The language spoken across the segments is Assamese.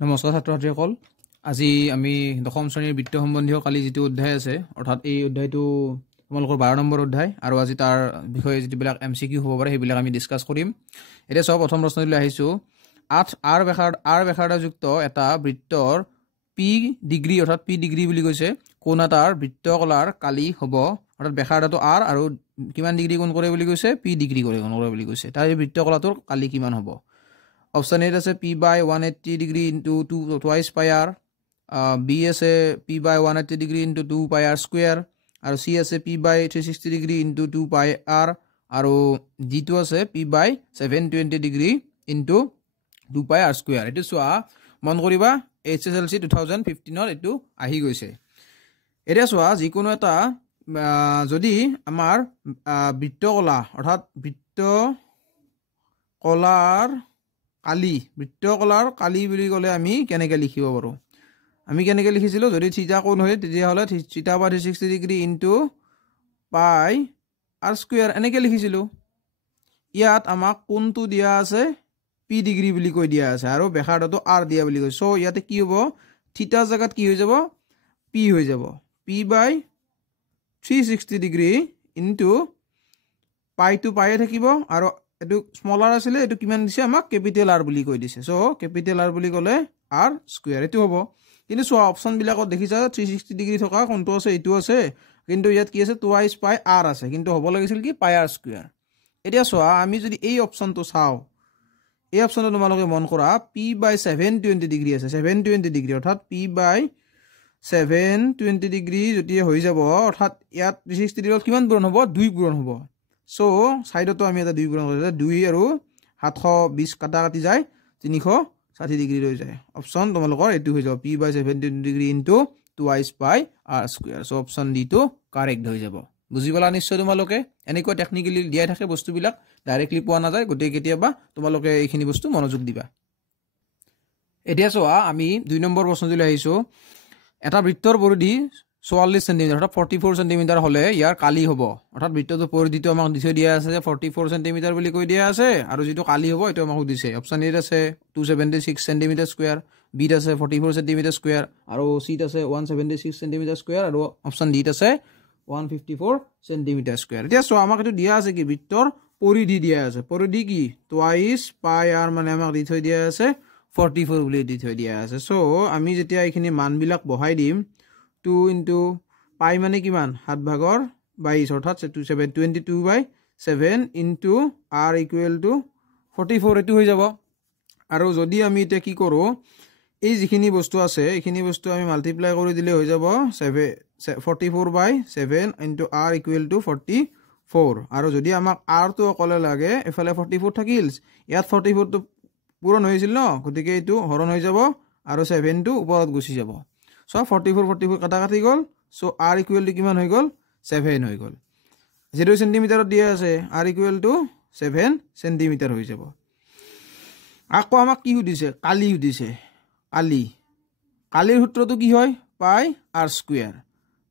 নমস্কাৰ ছাত্ৰ-ছাত্ৰীসকল আজি আমি দশম শ্ৰেণীৰ বৃত্ত সম্বন্ধীয় কালি যেটো অধ্যায় আছে অৰ্থাৎ এই অধ্যায়টো তোমালোকৰ 12 নম্বৰ অধ্যায় আৰু আজি তাৰ বিষয়ে যেবিলাক এমসিকিউ হ'ব পাৰে সেইবিলাক আমি ডিসকাস কৰিম এতিয়া সব প্ৰথম প্ৰশ্নলৈ আহিছো 8 r ব্যাসাৰ্ধযুক্ত এটা বৃত্তৰ p ডিগ্ৰী অৰ্থাৎ p ডিগ্ৰী বুলি কৈছে কোণ এটাৰ বৃত্তকলাৰ কালি হ'ব অৰ্থাৎ ব্যাসাৰ্ধটো r আৰু কিমান ডিগ্ৰী কোণ কৰে বুলি কৈছে p ডিগ্ৰী কৰে কোণ কৰে বুলি কৈছে তাৰ এই বৃত্তকলাটোৰ কালি কিমান হ'ব Option A is P by 180 degree into 2 twice pi r. B is P by 180 degree into 2 pi r square. And C is P by 360 degree into 2 pi r. And D2 is P by 720 degree into 2 pi r square. It is so মন কৰিবা HSLC 2015 এটো আহি গৈছে এটা সোৱা যিকোনো এটা যদি আমাৰ বৃত্তকলা অৰ্থাৎ বৃত্তকলাৰ কালি বৃত্তকলাৰ কালি বুলি গলে আমি কেনেকৈ লিখিব পাৰো আমি কেনেকৈ লিখিছিলো যদি থিটা কোণ হয় তেতিয়া হলে থিটা বাই 360 ডিগ্ৰী ইনটু পাই r স্কয়াৰ এনেকৈ লিখিছিলো ইয়াত আমাক কোণটো দিয়া আছে p ডিগ্ৰী বুলি কৈ দিয়া আছে আৰু ব্যাসাৰ্ধটো r দিয়া বুলি কৈ সো ইয়াতে কি হ'ব থিটা জাগাত কি হৈ যাব p হৈ যাব p বাই 360 ডিগ্ৰী ইনটু পাই টু পাই থাকিব আৰু এটো স্মলাৰ আছিল এটো কিমান দিছে আমাক ক্যাপিটাল r বুলি কৈ দিছে সো ক্যাপিটাল r বুলি ক'লে r স্কয়াৰ এটো হ'ব কিন্তু সো অপচন বিলাকত দেখিছা 360 ডিগ্ৰী থকা কোনটো আছে এটো আছে কিন্তু ইয়াত কি আছে টুৱাইস পাই r আছে কিন্তু হ'ব লাগিছিল কি পাই r স্কয়াৰ এতিয়া সো আমি যদি এই অপচনটো চাও এই অপচনটো তোমালোকে মন কৰা p বাই 720 ডিগ্ৰী আছে 720 ডিগ্ৰী অৰ্থাৎ p বাই 720 ডিগ্ৰী যদি হৈ যাব অৰ্থাৎ ইয়াত 360 ডিগ্ৰী কিমান পূৰণ হ'ব 2 পূৰণ হ'ব সো সাইডতো আমি এটা 2 পূৰণ কৰিছে 2 আৰু 720 কাটা কাটি যায় 360 ডিগ্ৰী হৈ যায় অপচন তোমালোকৰ এটো হৈ যাব p বাই 720 ডিগ্ৰী ইনটু টুৱাইস পাই r square so option D টো কাৰেক্ট হৈ যাব বুজিবলা নিশ্চয় তোমালোকে এনেকৈ টেকনিক্যালি দিয়া থাকে বস্তুবিলাক ডাইৰেক্টলি পোৱা না যায় গতে কেতিয়াবা তোমালোকে এইখিনি বস্তু মনোযোগ দিবা এতিয়া সোৱা আমি 2 নম্বৰ প্ৰশ্নলৈ আহিছো এটা বৃত্তৰ পৰিধি 44 সেন্টিমিটাৰ অৰ্থাৎ 44 সেন্টিমিটাৰ হলে ইয়াৰ কালি হ'ব অৰ্থাৎ বৃত্তটো পৰিধিটো আমাক দিছে দিয়া আছে 44 সেন্টিমিটাৰ বুলি কৈ দিয়া আছে আৰু যেটো কালি হ'ব এটো আমাক দিছে অপচন এ আছে 276 সেন্টিমিটাৰ স্কয়াৰ বি আছে 44 সেন্টিমিটাৰ স্কয়াৰ আৰু সি আছে 176 সেন্টিমিটাৰ স্কয়াৰ আৰু অপচন ডি আছে 154 সেন্টিমিটাৰ স্কয়াৰ এতিয়া সো আমাক এটো দিয়া আছে কি বৃত্তৰ পৰিধি দিয়া আছে পৰিধি কি টুৱাইস পাই r মানে আমাক দি থৈ দিয়া আছে 44 বুলি দি থৈ দিয়া আছে সো আমি যেতিয়া এইখিনি মানবিলাক বহাই দিম 2 into pi মানে কিমান 7 ভাগৰ 22 অৰ্থাৎ 722 by 7 into r equal to 44 এটো হৈ যাব আৰু যদি আমি এটা কি কৰো এই যিখিনি বস্তু আছে এইখিনি বস্তু আমি মাল্টিপ্লাই কৰি দিলে হৈ যাব 44 by 7 into r equal to 44 আৰু যদি আমাক r টো অকলে লাগে এফালে 44 থাকিল ইয়াত 44 টো পূৰণ হৈছিল ন গতিকে এটো হৰণ হৈ যাব আৰু 7 টো ওপৰত গুছি যাব So 44 কাটা কাটি গল so r equal to কিমান হৈ গল 7 হৈ গল 0 সেন্টিমিটার দিয়া আছে r equal to 7 সেন্টিমিটার হৈ যাব আকো আমাক কি দিছে কালি দিছে কালিৰ সূত্ৰটো কি হয় পাই r স্কয়াৰ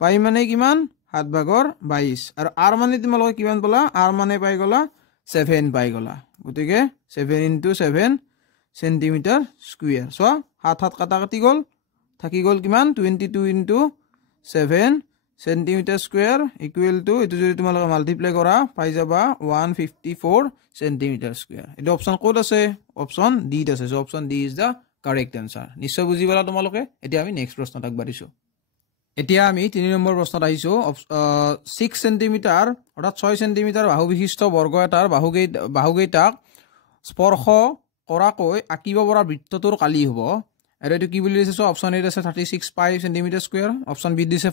পাই মানে কিমান 7 ভাগৰ 22 আৰু r মানে তোমালোকে কিমান পালা r মানে পাই গলা 7 পাই গলা গতিকে 7 into 7 সেন্টিমিটার স্কয়াৰ so 7 কাটা কাটি গল থাকি গল কিমান 22 into 7 centimetre square equal to এটো যদি তোমালোকে মাল্টিপ্লাই কৰা পাই যাবা 154 সেন্টিমিটার স্কয়ার এটা অপচন কোড আছে অপচন ডি আছে so option D is the correct answer নিশ্চয় বুজিবলা তোমালোকে এতিয়া আমি নেক্সট প্ৰশ্নত আগবাঢ়িছো এতিয়া আমি 3 নম্বৰ প্ৰশ্নত আহিছো 6 সেন্টিমিটাৰ অৰ্থাৎ 6 সেন্টিমিটাৰ বাহু বিশিষ্ট বৰ্গ এটাৰ বাহুকেইটাক স্পৰ্শ কৰাকৈ আঁকিব পৰা বৃত্তটোৰ কালি হ'ব আৰু এটো কি বুলি দিছে অপচন এ আছে 36 পাই সেন্টিমিটাৰ স্কয়াৰ অপচন বি দিছে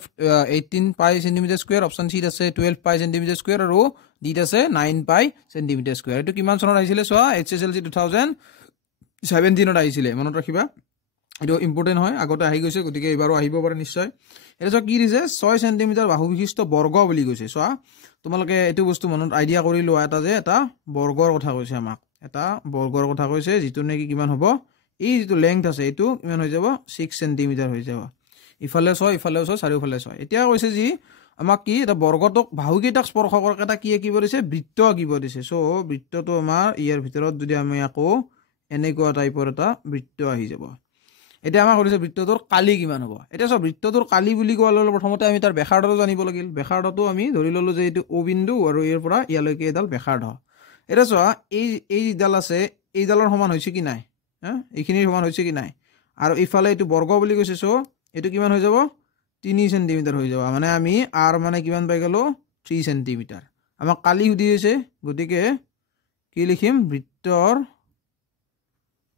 18 পাই সেন্টিমিটাৰ স্কয়াৰ অপচন সি আছে 12 পাই সেন্টিমিটাৰ স্কয়াৰ আৰু ডি আছে 9 পাই সেন্টিমিটাৰ স্কয়াৰ এটো কিমান চনত আহিছিল সো HSLC 2017 ত আহিছিল মনত ৰাখিবা এটো ইম্পৰ্টেন্ট হয় আগতে আহি গৈছে গতিকে এবাৰো আহিব পাৰে নিশ্চয় এটা কি দিছে 6 সেন্টিমিটাৰ বাহু বিশিষ্ট বৰ্গ বুলি কৈছে সো তোমালোকে এটো বস্তু মনত আইডিয়া কৰি লোৱা এটা যে এটা বৰ্গৰ কথা কৈছে আমাক এটা বৰ্গৰ কথা কৈছে যেটো নেকি কিমান হ'ব এই যেটো লেংথ আছে এটো কিমান হৈ যাব 6 সেন্টিমিটাৰ হৈ যাব ইফালে 6 চাৰিওফালে 6 এতিয়া কৈছে যি আমাক কি এটা বৰ্গটোক বাহুকেইটাক স্পৰ্শ কৰা এটা কি আঁকিব দিছে বৃত্ত আঁকিব দিছে সো বৃত্তটো আমাৰ ইয়াৰ ভিতৰত যদি আমি আকৌ এনেকুৱা টাইপৰ এটা বৃত্ত আহি যাব এতিয়া আমাক সুধিছে বৃত্তটোৰ কালি কিমান হ'ব এতিয়া চোৱা বৃত্তটোৰ কালি বুলি কোৱাৰ লগে প্ৰথমতে আমি তাৰ ব্যাসাৰ্ধটো জানিব লাগিল ব্যাসাৰ্ধটো আমি ধৰি ল'লোঁ যে এইটো O বিন্দু আৰু ইয়াৰ পৰা ইয়ালৈকে এডাল ব্যাসাৰ্ধ এতিয়া চোৱা এই যিডাল আছে এইডালৰ সমান হৈছে কি নাই এইখিনিৰ সমান হৈছে কি নাই আৰু ইফালে এইটো বৰ্গ বুলি কৈছে চ' এইটো কিমান হৈ যাব 3 সেণ্টিমিটাৰ হৈ যাব মানে আমি r মানে কিমান পাই গ'লো 3 সেণ্টিমিটাৰ আমাক কালি সুধি আছে গতিকে কি লিখিম বৃত্তৰ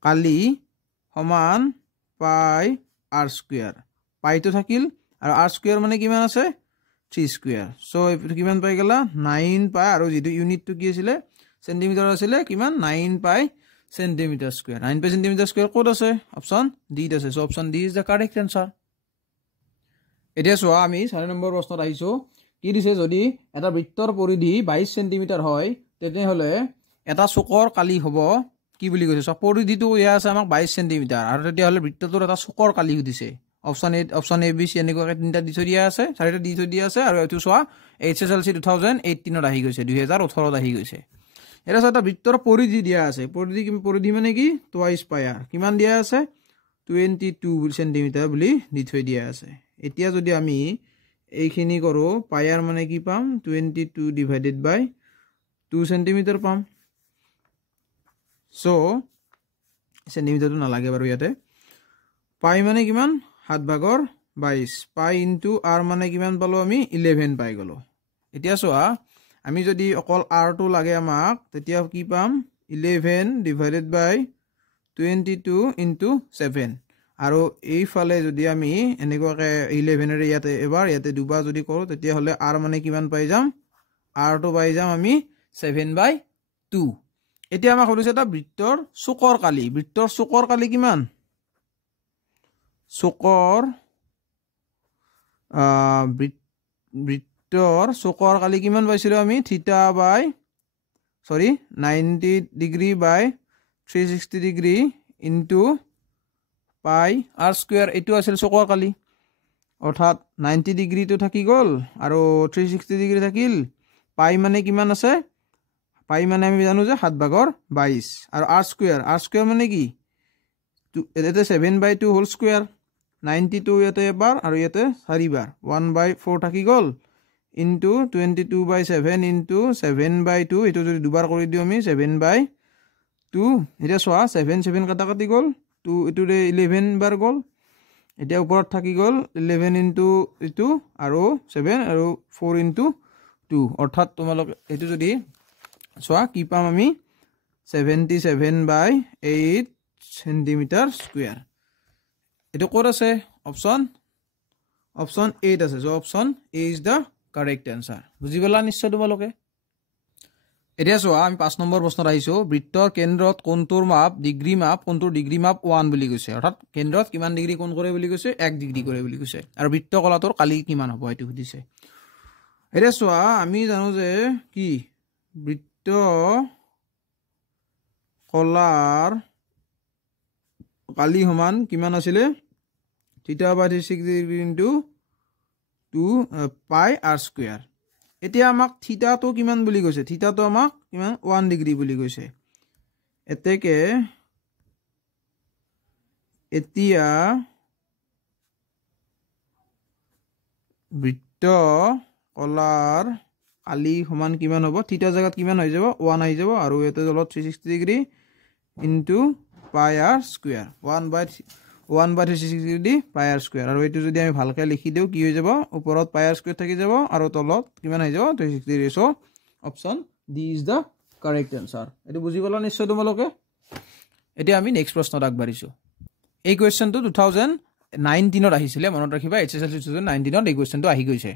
কালি সমান পাই r স্কয়াৰ পাইটো থাকিল আৰু r স্কয়াৰ মানে কিমান আছে 3 স্কয়াৰ সো এইটো কিমান পাই গলা 9 পাই আৰু যেটো ইউনিটটো কি আছিল সেন্টিমিটাৰ আছিল কিমান 9 পাই সেন্টিমিটাৰ স্কয়াৰ 9 পাই সেন্টিমিটাৰ স্কয়াৰ কোড আছে অপচন ডি আছে so option D is the correct answer এতিয়া চোৱা আমি 4 নম্বৰ প্ৰশ্নত আহিছো কি দিছে যদি এটা বৃত্তৰ পৰিধি 22 সেন্টিমিটাৰ হয় তেতিয়াহলে এটা চুকৰ কালি হ'ব কি বুলি কৈছে সব পৰিধিটো ইয়া আছে আমাক 22 সেন্টিমিটাৰ আৰু তেতিয়া হলে বৃত্তটোৰ এটা চুকৰ কালি সুধিছে অপচন এ বি সি এনেকুৱা তিনটা দি থৈ দিয়া আছে চাৰিটা দি থৈ দিয়া আছে আৰু এটো চোৱা এইচএসএলসি 2018 ত আহি গৈছে 2018 ত আহি গৈছে এটা এটা বৃত্তৰ পৰিধি দিয়া আছে পৰিধি মানে কি টুৱাইস পাই r কিমান দিয়া আছে 22 সেন্টিমিটাৰ বুলি দি থৈ দিয়া আছে এতিয়া যদি আমি এইখিনি কৰো পাই r মানে কি পাম 22 ডিভাইডেড বাই 2 সেন্টিমিটাৰ পাম সো সেন্টিমিটাৰটো নালাগে বাৰু ইয়াতে পাই মানে কিমান 7/22 পাই ইনটু r মানে কিমান পালো আমি 11 পাই গলো এতিয়া চোৱা আমি যদি অকল r টো লাগে আমাক তেতিয়া কি পাম 11 ডিভাইডেড বাই 22 ইনটু 7 আৰু এইফালে যদি আমি এনেকুৱাকে 11 এৰ ইয়াতে দুবাৰ যদি কৰো তেতিয়া হলে r মানে কিমান পাই যাম r টো পাই যাম আমি 7/2 এতিয়া আমাক কৈছে এটা বৃত্তৰ চুকৰ কালি কিমান চুকৰ বৃত্তৰ চুকৰ কালি কিমান পাইছিলো আমি থিটা বাই 90 ডিগ্ৰী বাই 360 ডিগ্ৰী ইনটু পাই r স্কয়াৰ এটো আছিল চুকৰ কালি অৰ্থাৎ 90 ডিগ্ৰীটো থাকি গল আৰু 360 ডিগ্ৰী থাকিল পাই মানে কিমান আছে পাই মানে আমি জানো যে 7/22 আৰু r স্কয়াৰ মানে কি এতে 7/2 হোল স্কয়াৰ 92 ইয়াতে এবাৰ আৰু ইয়াতে 4 বাৰ 1/4 থাকি গল ইনটু 22/7 ইনটু 7/2 এটো যদি দুবাৰ কৰি দিও আমি 7/2 এটা সোয়া 7 কাটা কাটি গল 2 এটোৰে 11 বাৰ গল এতিয়া ওপৰত থাকি গল 11 ইনটু এটো আৰু 7 আৰু 4 ইনটু 2 অৰ্থাৎ তোমালোক এটো যদি সোয়া কি পাম আমি 77/8 সেন্টিমিটাৰ স্কয়াৰ এটো কোড আছে অপচন 8 আছে so option A is the correct answer বুজি পালা নিশ্চয় তোমালোকে এতিয়া চোৱা আমি 5 নম্বৰ প্ৰশ্নত আহিছো বৃত্তৰ কেন্দ্ৰত কোণটোৰ মাপ ডিগ্ৰী মাপ কোণটোৰ ডিগ্ৰী মাপ 1 বুলি কৈছে অৰ্থাৎ কেন্দ্ৰত কিমান ডিগ্ৰী কোণ কৰে বুলি কৈছে 1 ডিগ্ৰী কৰে বুলি কৈছে আৰু বৃত্ত কলাটোৰ কালি কিমান হ'ব এটো সুধিছে এতিয়া চোৱা আমি জানো যে কি বৃত্ত কলাৰ কালি সমান কিমান আছিল থিটা বাই 360 ডিগ্ৰী ইনটু 2 পাই r স্কয়াৰ এতিয়া আমাক থিটাটো কিমান বুলি কৈছে থিটাটো আমাক কিমান 1 ডিগ্ৰী বুলি কৈছে এতেকে এতিয়া বৃত্ত কলাৰ কালি সমান কিমান হ'ব থিটা জায়গাত কিমান হৈ যাব 1 আহি যাব আৰু এতে তলত 360 ডিগ্ৰী ইনটু পাই r স্কয়াৰ 1/360 ডিগ্ৰী পাই r স্কয়াৰ আৰু এটো যদি আমি ভালকে লিখি দিও কি হৈ যাব ওপৰত পাই r স্কয়াৰ থাকি যাব আৰু তলত কিমান হৈ যাব 360 degree so option D is the correct answer এটো বুজি গলা নিশ্চয় তোমালোকে এতিয়া আমি নেক্সট প্ৰশ্নত আগবাঢ়িছো এই কোৱেশ্চনটো 2019 ত আহিছিল মনত ৰাখিবা এইচএসএলসি 2019 ত এই কোৱেশ্চনটো আহি গৈছে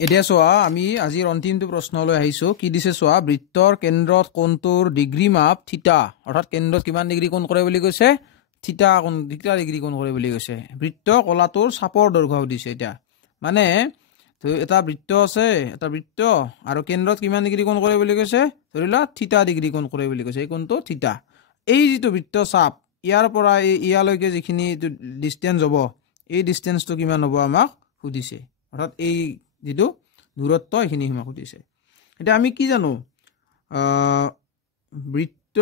এতিয়া চোৱা আমি আজিৰ অন্তিমটো প্ৰশ্নলৈ আহিছো কি দিছে চোৱা বৃত্তৰ কেন্দ্ৰত কোণটোৰ ডিগ্ৰী মাপ থিটা অৰ্থাৎ কেন্দ্ৰত কিমান ডিগ্ৰী কোণ কৰে বুলি কৈছে থিটা ডিগ্ৰী কোণ কৰে বুলি কৈছে বৃত্ত কলাটোৰ চাপৰ দৈৰ্ঘ্য দিছে এটা মানে তো এটা বৃত্ত আছে এটা বৃত্ত আৰু কেন্দ্ৰত কিমান ডিগ্ৰী কোণ কৰে বুলি কৈছে ধৰিলা থিটা ডিগ্ৰী কোণ কৰে বুলি কৈছে এই কোণটো থিটা এই যেটো বৃত্ত চাপ ইয়াৰ পৰা ইয়ালৈকে যিখিনি ডিসটেন্স হ'ব এই ডিসটেন্সটো কিমান হ'ব আমাক সুধিছে অৰ্থাৎ এই যেটো দূৰত্ব এখিনি হিমা সুধিছে এটা আমি কি জানো বৃত্ত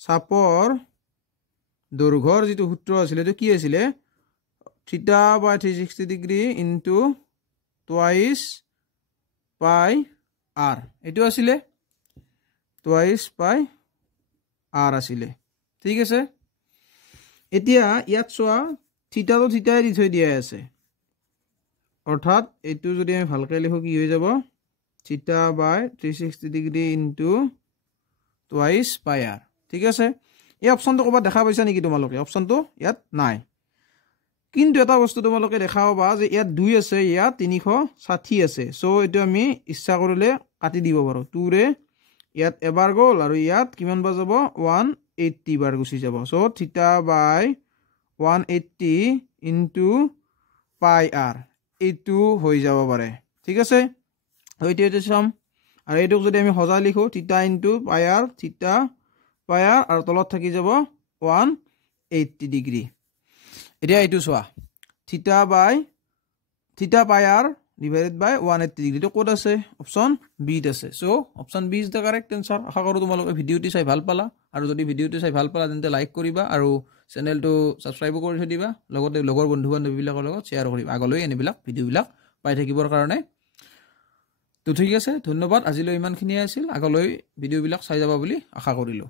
চাপৰ দৈৰ্ঘ্যৰ যিটো সূত্ৰ আছিলে এইটো কি আছিলে থিটা বাই 360 ডিগ্ৰী ইনটু টুৱাইচ পাই আৰ এইটো আছিলে টুৱাইচ পাই আৰ আছিলে ঠিক আছে এতিয়া ইয়াত চোৱা থিটাটো থিটাই দি থৈ দিয়া আছে অৰ্থাৎ এইটো যদি আমি ভালকৈ লিখো কি হৈ যাব থিটা বাই 360 ডিগ্ৰী ইনটু টুৱাইচ পাই আৰ ঠিক আছে এই অপশ্যনটো ক'ৰবাত দেখা পাইছা নেকি তোমালোকে অপশ্যনটো ইয়াত নাই কিন্তু এটা বস্তু তোমালোকে দেখা পাবা যে ইয়াত 2 আছে ইয়াত 360 আছে সো এইটো আমি ইচ্ছা কৰিলে কাটি দিব পাৰো 2 ৰে ইয়াত এবাৰ গ'ল আৰু ইয়াত কিমান বাৰ যাব 180 বাৰ গুচি যাব সো থিটা বাই 180 ইনটু পাই আৰ এইটো হৈ যাব পাৰে ঠিক আছে এইটো চাম আৰু এইটোক যদি আমি সজাই লিখো থিটা ইনটু পাই আৰ থিটা পাই আৰ আৰু তলত থাকি যাব 180 ডিগ্ৰী এতিয়া এইটো চোৱা থিটা পাই আৰ ডিভাইডেড বাই 180 ডিগ্ৰী তো ক'ত আছে অপশ্যন বি ত আছে so option B is the correct answer আশা কৰোঁ তোমালোকে ভিডিঅ'টি চাই ভাল পালা আৰু যদি ভিডিঅ'টি চাই ভাল পালা তেন্তে লাইক কৰিবা আৰু চেনেলটো সাবস্ক্ৰাইব কৰি থৈ দিবা লগতে লগৰ বন্ধু বান্ধৱীবিলাকৰ লগত শ্বেয়াৰ কৰিবা আগলৈ এনেবিলাক ভিডিঅ'বিলাক পাই থাকিবৰ কাৰণে তো ঠিক আছে ধন্যবাদ আজিলৈ ইমানখিনিয়ে আছিল আগলৈ ভিডিঅ'বিলাক চাই যাবা বুলি আশা কৰিলোঁ